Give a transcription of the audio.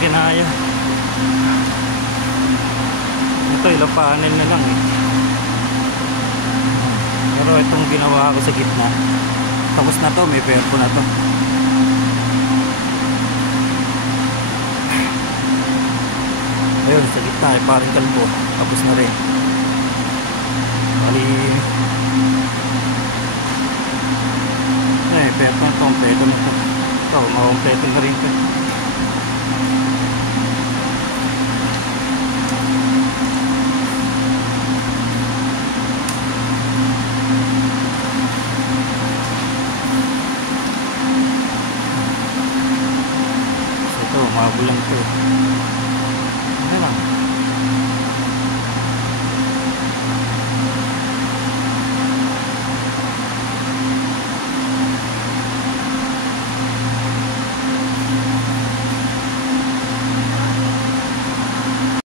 kinaya. Ito ilang panel na lang eh. Pero itong ginawa ko sa gitna, tapos na to, may perpo na to. Ayun, sa gitna ay parang kalbo, tapos na rin. Bali perpo na to, kompleto na to. Ito, makompleto na rin to.